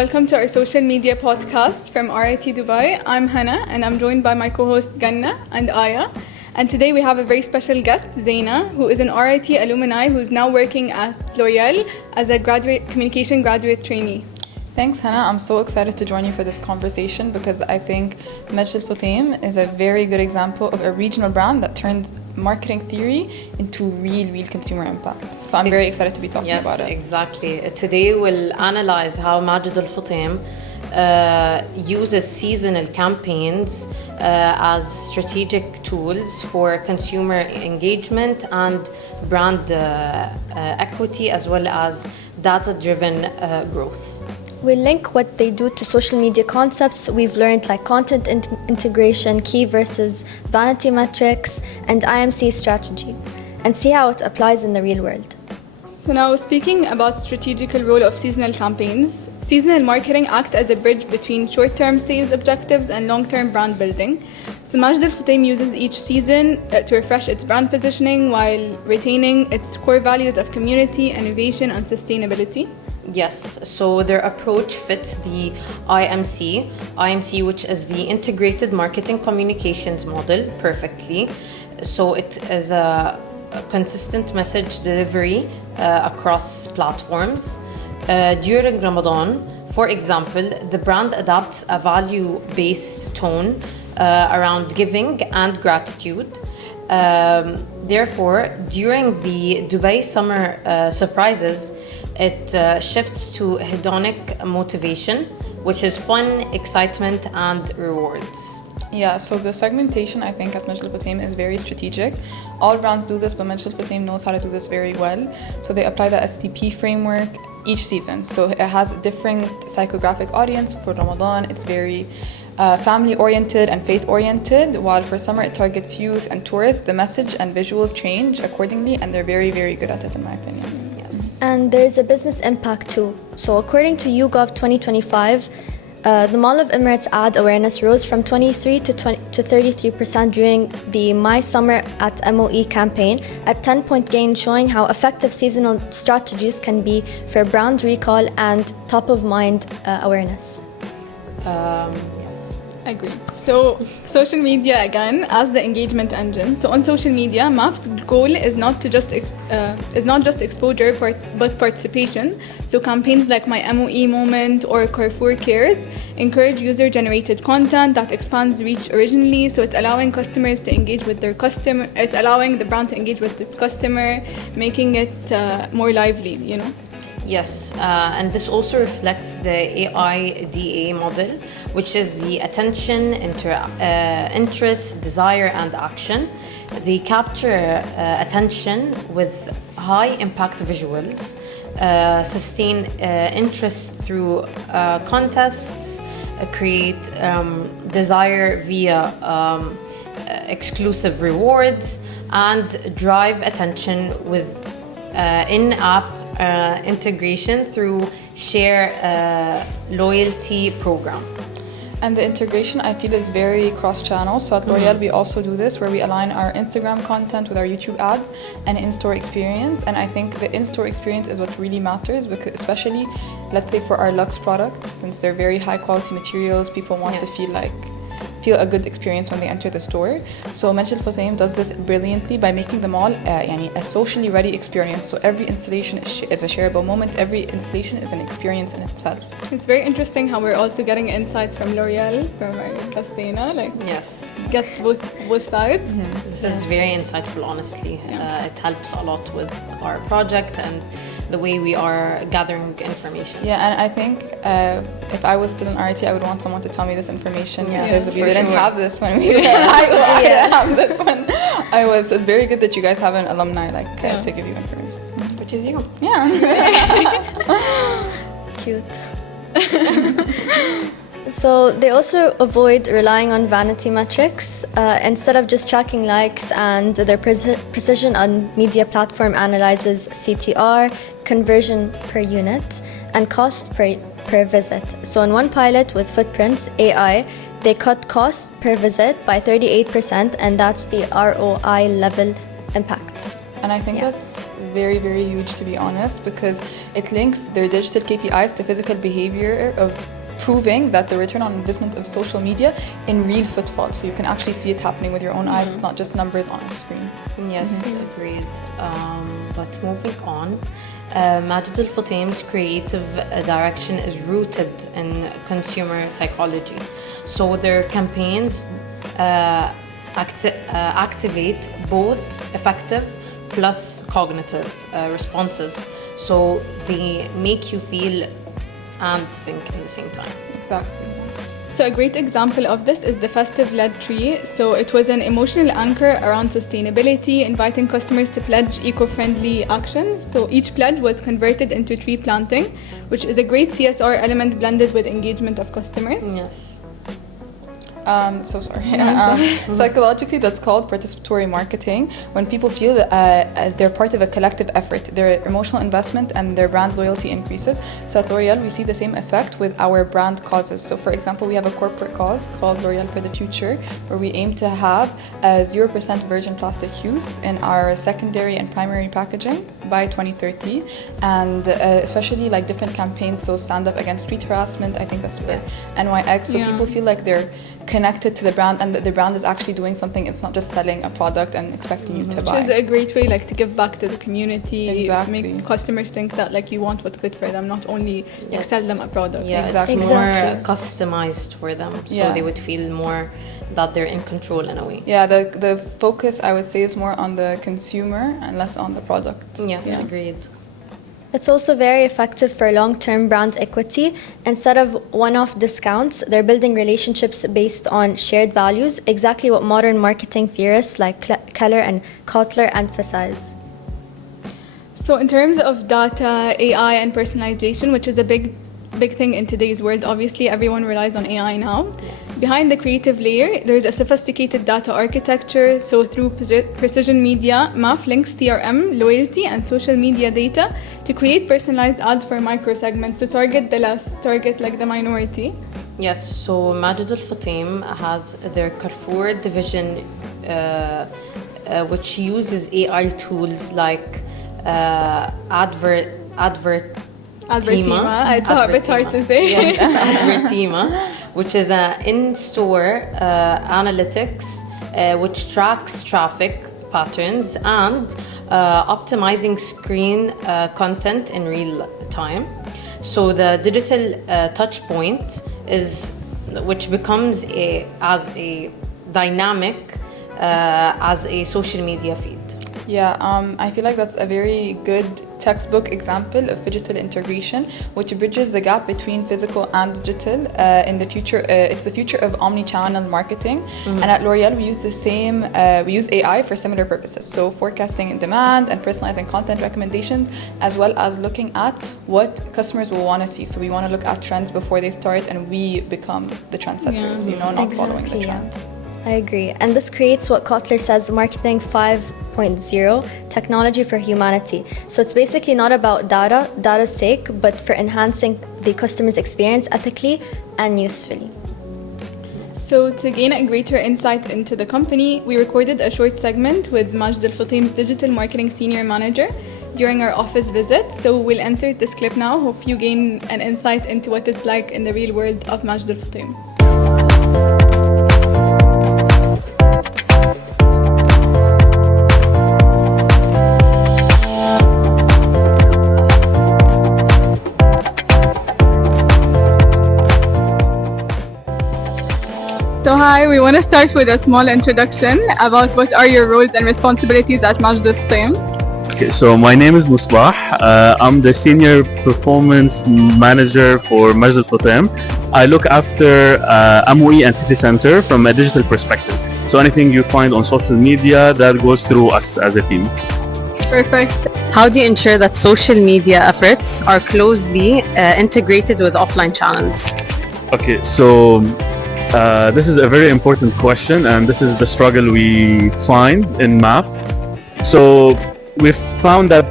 Welcome to our social media podcast from RIT Dubai. I'm Hannah and I'm joined by my co-host Ganna and Aya. And today we have a very special guest, Zaina, who is an RIT alumni who's now working at L'Oreal as a communication graduate trainee. Thanks, Hannah. I'm so excited to join you for this conversation because I think Majid Al Futtaim is a very good example of a regional brand that turns marketing theory into real consumer impact. So I'm very excited to be talking about it. Yes, exactly. Today we'll analyze how Majid Al Futtaim uses seasonal campaigns as strategic tools for consumer engagement and brand equity, as well as data-driven growth. We'll link what they do to social media concepts we've learned, like content integration, key versus vanity metrics, and IMC strategy, and see how it applies in the real world. So now, speaking about strategical role of seasonal campaigns, seasonal marketing act as a bridge between short-term sales objectives and long-term brand building. So Majid Al Futtaim uses each season to refresh its brand positioning while retaining its core values of community, innovation, and sustainability. Yes, so their approach fits the IMC, which is the integrated marketing communications model, perfectly. So it is a consistent message delivery across platforms. During Ramadan, for example, the brand adopts a value-based tone around giving and gratitude. Therefore, during the Dubai summer surprises, it shifts to hedonic motivation, which is fun, excitement, and rewards. Yeah, so the segmentation, I think, at Majid Al Futtaim is very strategic. All brands do this, but Majid Al Futtaim knows how to do this very well. So they apply the STP framework each season. So it has a different psychographic audience. For Ramadan, it's very family-oriented and faith-oriented, while for summer it targets youth and tourists. The message and visuals change accordingly, and they're very good at it, in my opinion. And there is a business impact too. So according to YouGov 2025, the Mall of Emirates ad awareness rose from 23 to 33% during the My Summer at MOE campaign, a 10-point gain showing how effective seasonal strategies can be for brand recall and top-of-mind awareness. I agree. So social media again as the engagement engine. So on social media, MAF's goal is not just exposure but participation. So campaigns like My MOE Moment or Carrefour Cares encourage user-generated content that expands reach originally. So it's allowing customers to engage with their customer. It's allowing the brand to engage with its customer, making it more lively. You know. Yes, and this also reflects the AIDA model, which is the attention, interest, desire, and action. They capture attention with high-impact visuals, sustain interest through contests, create desire via exclusive rewards, and drive attention with in-app integration through share loyalty program. And the integration, I feel, is very cross-channel. So at L'Oreal, we also do this where we align our Instagram content with our YouTube ads and in-store experience. And I think the in-store experience is what really matters, because especially, let's say, for our luxe products, since they're very high-quality materials, people want to feel a good experience when they enter the store. So Majid Al Futtaim does this brilliantly by making them all a socially ready experience. So every installation is a shareable moment. Every installation is an experience in itself. It's very interesting how we're also getting insights from L'Oreal, from our Castena, gets both sides. Mm-hmm. This is very insightful, honestly. Yeah. It helps a lot with our project and the way we are gathering information. Yeah, and I think if I was still in RIT, I would want someone to tell me this information, because we didn't have this when we were. I didn't have this when I was. So it's very good that you guys have an alumni to give you information. Which is you. Yeah. Cute. So they also avoid relying on vanity metrics. Instead of just tracking likes, and their precision on media platform analyzes CTR, conversion per unit, and cost per visit. So in one pilot with Footprints AI, they cut costs per visit by 38%, and that's the ROI level impact. And I think that's very, very huge, to be honest, because it links their digital KPIs to physical behavior of proving that the return on investment of social media in real footfall. So you can actually see it happening with your own eyes. It's not just numbers on a screen. Yes, agreed. But moving on, Majid Al Futtaim's creative direction is rooted in consumer psychology. So their campaigns activate both affective plus cognitive responses. So they make you feel and think at the same time. Exactly. So a great example of this is the festive-led tree. So it was an emotional anchor around sustainability, inviting customers to pledge eco-friendly actions. So each pledge was converted into tree planting, which is a great CSR element blended with engagement of customers. Yes. Psychologically, that's called participatory marketing. When people feel that they're part of a collective effort, their emotional investment and their brand loyalty increases. So at L'Oreal, we see the same effect with our brand causes. So for example, we have a corporate cause called L'Oreal for the Future, where we aim to have 0% virgin plastic use in our secondary and primary packaging by 2030. And especially like different campaigns, so stand up against street harassment, I think that's for NYX. So people feel like they're connected to the brand and that the brand is actually doing something. It's not just selling a product and expecting you to buy. Which is a great way like to give back to the community. Exactly. Make customers think that like you want what's good for them, not only like sell them a product. Yeah, Exactly. it's more customized for them, so they would feel more that they're in control in a way. Yeah, the focus, I would say, is more on the consumer and less on the product. Yes, agreed. It's also very effective for long-term brand equity. Instead of one-off discounts, they're building relationships based on shared values, exactly what modern marketing theorists like Keller and Kotler emphasize. So in terms of data, AI, and personalization, which is a big thing in today's world, obviously everyone relies on AI now. Yes. Behind the creative layer, there's a sophisticated data architecture. So through precision media, MAF links TRM, loyalty, and social media data to create personalized ads for micro segments to target the less, like the minority. Yes, so Majid Al Futtaim has their Carrefour division, which uses AI tools like Advertima. It's a bit hard to say. Yes, Advertima, which is an in-store analytics which tracks traffic patterns and optimizing screen content in real time. So the digital touch point is, which becomes as a dynamic as a social media feed. Yeah, I feel like that's a very good textbook example of digital integration, which bridges the gap between physical and digital. In the future, it's the future of omni-channel marketing. And at L'Oreal, we use the same. We use AI for similar purposes, so forecasting demand and personalizing content recommendations, as well as looking at what customers will want to see. So we want to look at trends before they start, and we become the trendsetters. Not following the trends. I agree. And this creates what Kotler says marketing 5.0, technology for humanity. So it's basically not about data's sake, but for enhancing the customer's experience ethically and usefully. So to gain a greater insight into the company, we recorded a short segment with Majid Al Futtaim's digital marketing senior manager during our office visit. So we'll insert this clip now. Hope you gain an insight into what it's like in the real world of Majid Al Futtaim. So hi, we want to start with a small introduction about what are your roles and responsibilities at Majid Al Futtaim. Okay, so my name is Musbah. I'm the Senior Performance Manager for Majid Al Futtaim. I look after MOE and City Center from a digital perspective. So anything you find on social media, that goes through us as a team. Perfect. How do you ensure that social media efforts are closely integrated with offline channels? Okay, so this is a very important question, and this is the struggle we find in MAF. So we found that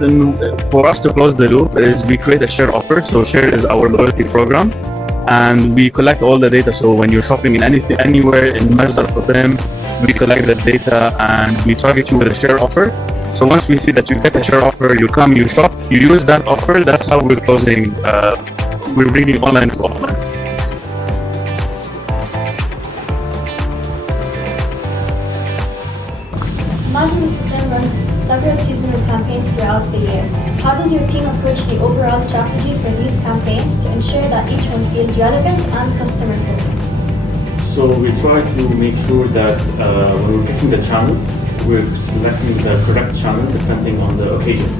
for us to close the loop is we create a share offer. So share is our loyalty program, and we collect all the data. So when you're shopping in anywhere in Majid Al Futtaim, we collect the data and we target you with a share offer. So once we see that you get a share offer, you come, you shop, you use that offer. That's how we're closing. We're bringing online to offline. Majid Al Futtaim runs several seasonal campaigns throughout the year. How does your team approach the overall strategy for these campaigns to ensure that each one feels relevant and customer focused? So we try to make sure that when we're picking the channels, we're selecting the correct channel depending on the occasion.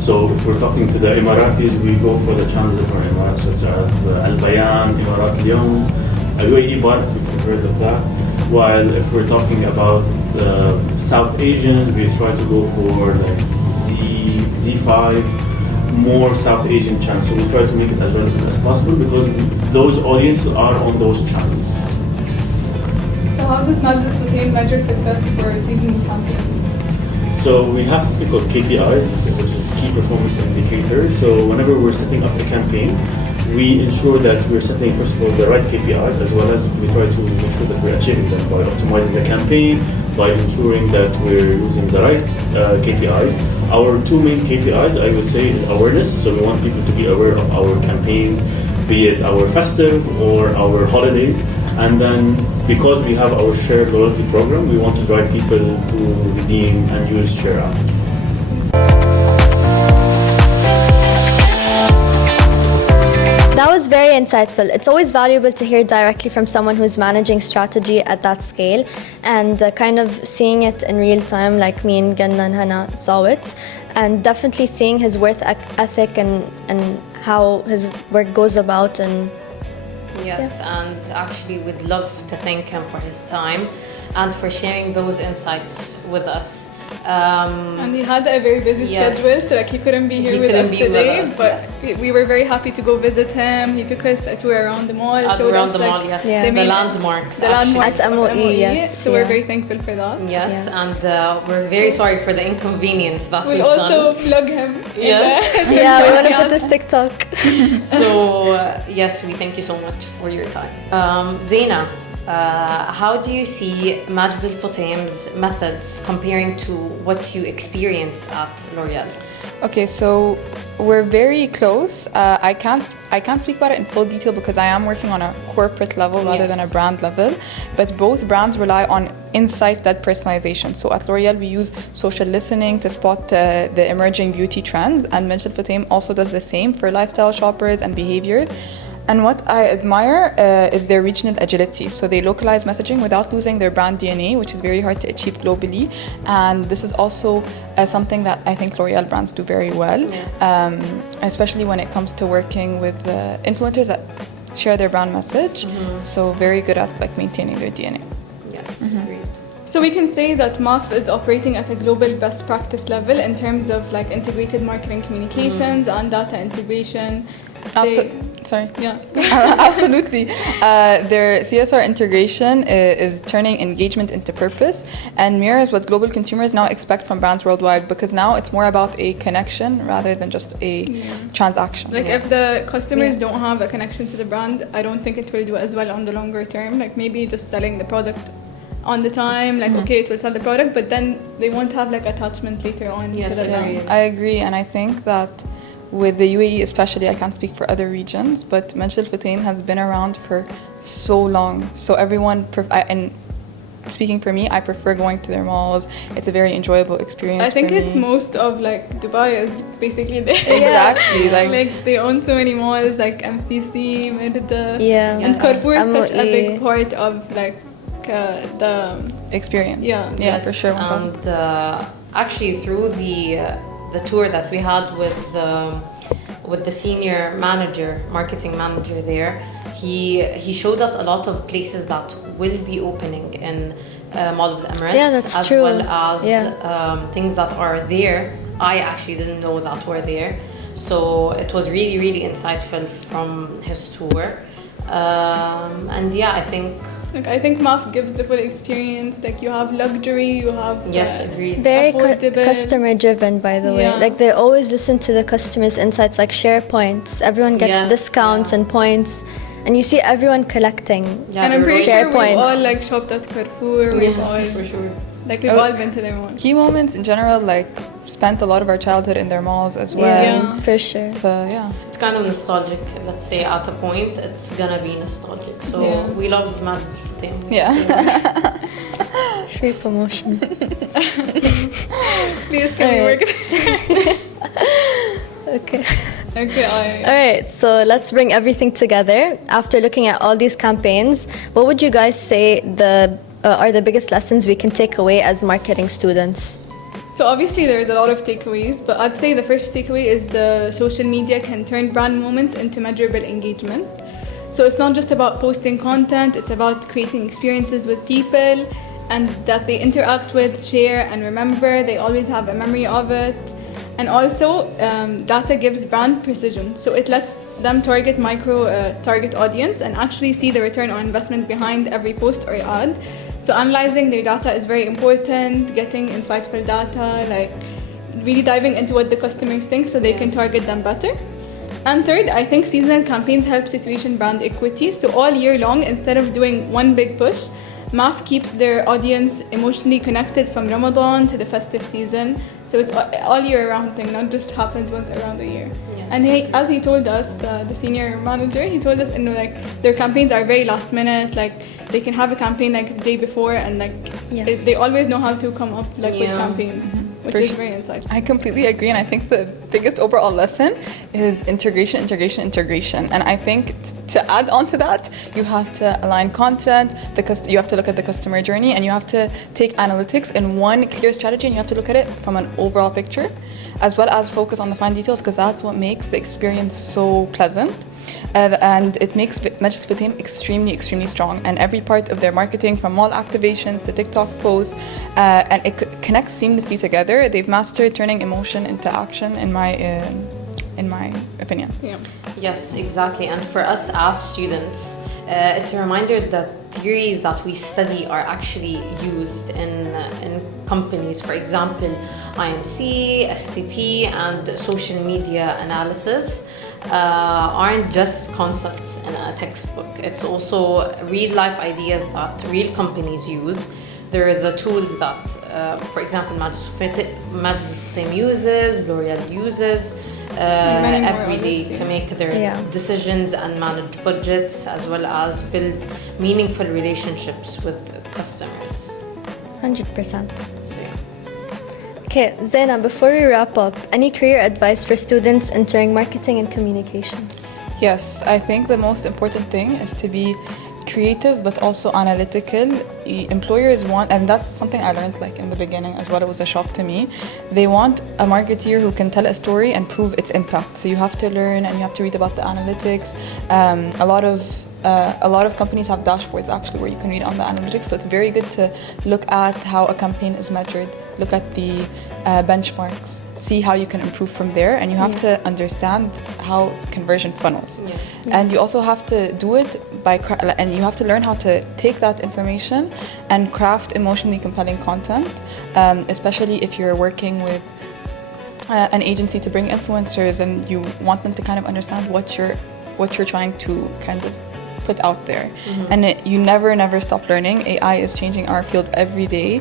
So if we're talking to the Emiratis, we go for the channels that are Emirates, such as Al Bayan, Emirat Lyon, UAE Bark, we've heard of that. While if we're talking about South Asians, we try to go for like Z5, more South Asian channels. So we try to make it as relevant as possible because those audiences are on those channels. So how does Majid Al Futtaim measure success for seasonal campaigns? So we have something called KPIs, which is key performance indicators. So whenever we're setting up a campaign, we ensure that we're setting, first of all, the right KPIs, as well as we try to make sure that we're achieving them by optimizing the campaign, by ensuring that we're using the right KPIs. Our two main KPIs, I would say, is awareness. So we want people to be aware of our campaigns, be it our festive or our holidays. And then, because we have our shared loyalty program, we want to drive people to redeem and use Share app. That was very insightful. It's always valuable to hear directly from someone who's managing strategy at that scale and kind of seeing it in real time, like me and Ganna and Hana saw it, and definitely seeing his work ethic and how his work goes about. And Yes, and actually we'd love to thank him for his time and for sharing those insights with us. And he had a very busy schedule, so like he couldn't be here with us today. But we were very happy to go visit him. He took us a tour around the mall, showed around us the mall, yes, the landmarks. The landmarks at MOE, yes. So we're very thankful for that. Yes, and we're very sorry for the inconvenience that we've done. We'll also plug him. Yes. Yeah, we want to put this TikTok. So yes, we thank you so much for your time. Zaina, how do you see Majid Al Futtaim's methods comparing to what you experience at L'Oreal? Okay, so we're very close. I can't speak about it in full detail because I am working on a corporate level rather than a brand level. But both brands rely on insight-led personalization. So at L'Oreal, we use social listening to spot the emerging beauty trends, and Majid Al Futtaim also does the same for lifestyle shoppers and behaviors. And what I admire is their regional agility. So they localize messaging without losing their brand DNA, which is very hard to achieve globally. And this is also something that I think L'Oreal brands do very well, especially when it comes to working with influencers that share their brand message. So very good at like maintaining their DNA. Yes, agreed. So we can say that MAF is operating at a global best practice level in terms of like integrated marketing communications and data integration. Sorry. Yeah. Absolutely. Their CSR integration is turning engagement into purpose and mirrors what global consumers now expect from brands worldwide, because now it's more about a connection rather than just a transaction. Like if the customers don't have a connection to the brand, I don't think it will do as well on the longer term. Like maybe just selling the product on the time, like okay, it will sell the product, but then they won't have like attachment later on to the brand. I agree, and I think that with the UAE especially, I can't speak for other regions, but Majid Al Futtaim has been around for so long. So everyone, and speaking for me, I prefer going to their malls. It's a very enjoyable experience. I think for it's me. most of like Dubai is basically there. Exactly. Like they own so many malls like MCC, Merida, and Carrefour is such a big part of like the experience. Yeah, for sure. And actually through the tour that we had with the senior manager, marketing manager there, he showed us a lot of places that will be opening in Mall of the Emirates, as true. well as things that are there. I actually didn't know that were there, so it was really, really insightful from his tour. And yeah, I think MAF gives the full experience. Like you have luxury, you have agreed. Very customer driven, by the way. Like they always listen to the customers' insights, like share points. Everyone gets discounts and points, And you see everyone collecting. Yeah, And I'm pretty share sure we've all points. like shopped at Carrefour. We've all for sure. like we've all been to their malls. Key moments in general, like spent a lot of our childhood in their malls as well. Yeah. For sure. Yeah. It's kind of nostalgic. Let's say at a point, it's gonna be nostalgic. So Yeah. we love Majid Al Futtaim. Yeah. Free promotion. Please can we work? Okay. Okay, All right, so let's bring everything together. After looking at all these campaigns, what would you guys say are the biggest lessons we can take away as marketing students? So obviously there's a lot of takeaways, but I'd say the first takeaway is the social media can turn brand moments into measurable engagement. So it's not just about posting content, it's about creating experiences with people and that they interact with, share and remember. They always have a memory of it. And also data gives brand precision. So it lets them target target audience and actually see the return on investment behind every post or ad. So analyzing their data is very important, getting insightful data, like really diving into what the customers think so they can target them better. And third, I think seasonal campaigns help situation brand equity. So all year long, instead of doing one big push, MAF keeps their audience emotionally connected from Ramadan to the festive season. So it's all year round thing, not just happens once around the year. Yes. And as he told us, the senior manager, he told us, like their campaigns are very last minute. Like they can have a campaign like the day before, and like Yes. they always know how to come up like with Yeah. campaigns, which For is sure. very insightful. I completely agree, and I think the biggest overall lesson is integration. And I think to add on to that, you have to align content, you have to look at the customer journey, and you have to take analytics in one clear strategy, and you have to look at it from an overall picture, as well as focus on the fine details, because that's what makes the experience so pleasant. And it makes Majid Al Futtaim extremely strong. And every part of their marketing, from mall activations to TikTok posts, and it connects seamlessly together. They've mastered turning emotion into action, in my opinion. Yeah. Yes, exactly. And for us as students, it's a reminder that theories that we study are actually used in companies. For example, IMC, STP, and social media analysis aren't just concepts in a textbook. It's also real life ideas that real companies use. They're the tools that, for example, Majid Al Futtaim uses, L'Oreal uses, many more, every day obviously. to make their decisions and manage budgets, as well as build meaningful relationships with customers. 100%. So yeah. Okay, Zaina, before we wrap up, any career advice for students entering marketing and communication? Yes, I think the most important thing is to be creative but also analytical. Employers want, and that's something I learned like in the beginning as well, it was a shock to me. They want a marketeer who can tell a story and prove its impact. So you have to learn and you have to read about the analytics. A lot of companies have dashboards actually where you can read on the analytics. So it's very good to look at how a campaign is measured, look at the benchmarks, see how you can improve from there, and you have to understand how conversion funnels. Yes. And you also have to do it and you have to learn how to take that information and craft emotionally compelling content, especially if you're working with an agency to bring influencers and you want them to kind of understand what you're trying to kind of put out there. And you never stop learning. AI is changing our field every day,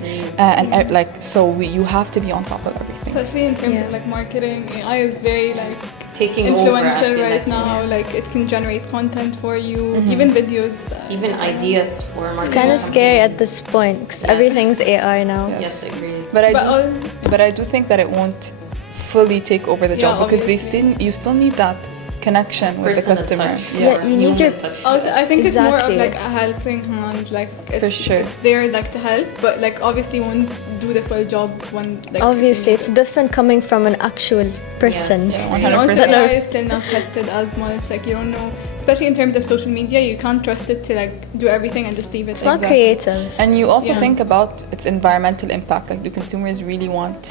you have to be on top of everything. Especially in terms of like marketing, AI is very like Taking influential over, I feel right like. now. Like it can generate content for you, even videos. Even ideas for marketing. It's kind of scary at this point because everything's AI now. Yes, agreed. But I do think that it won't fully take over the job, because obviously. you still need that connection with the Personal customer. touch. Yeah, or you need human your- touch. Also, I think it's more of Exactly. like a helping hand. Like it's, For sure. it's there like to help, but like obviously won't do the full job when like. Obviously, it's different coming from an actual person. Yes. Yeah, And also 100%. AI is still not tested as much. Like you don't know, especially in terms of social media, you can't trust it to like do everything and just leave it. It's not Exactly. creative. And you also Yeah. think about its environmental impact. Like, do consumers really want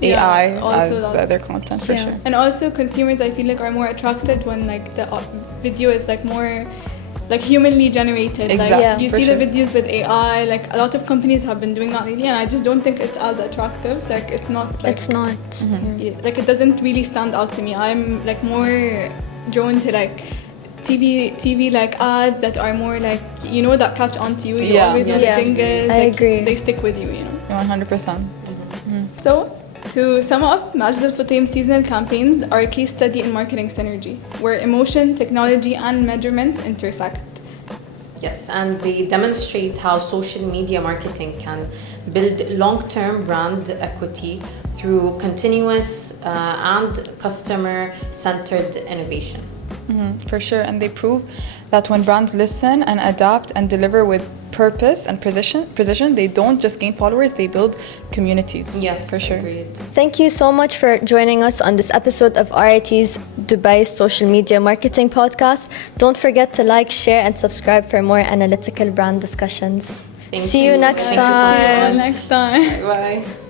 Yeah, AI also as that's- their content? For Yeah. sure. And also consumers, I feel like, are more attracted when like the video is like more like humanly generated. Exactly. Like Yeah. you For see sure. the videos with AI. Like a lot of companies have been doing that lately, and I just don't think it's as attractive. Like it's not. Like, It's not. Yeah. like it doesn't really stand out to me. I'm like more drawn to like TV like ads that are more like, that catch on to you. You Yeah. always know the Yeah. jingles. I agree. They stick with you, 100%. So, to sum up, Majid Al Futtaim seasonal campaigns are a case study in marketing synergy, where emotion, technology, and measurements intersect. Yes, and they demonstrate how social media marketing can build long-term brand equity through continuous and customer-centered innovation. For sure, and they prove that when brands listen and adapt and deliver with purpose and precision, they don't just gain followers, they build communities. Yes, for sure. agreed. Thank you so much for joining us on this episode of RIT's Dubai Social Media Marketing Podcast. Don't forget to like, share, and subscribe for more analytical brand discussions. Thank See you you. next Thank you so much. time. See you all next time. Bye.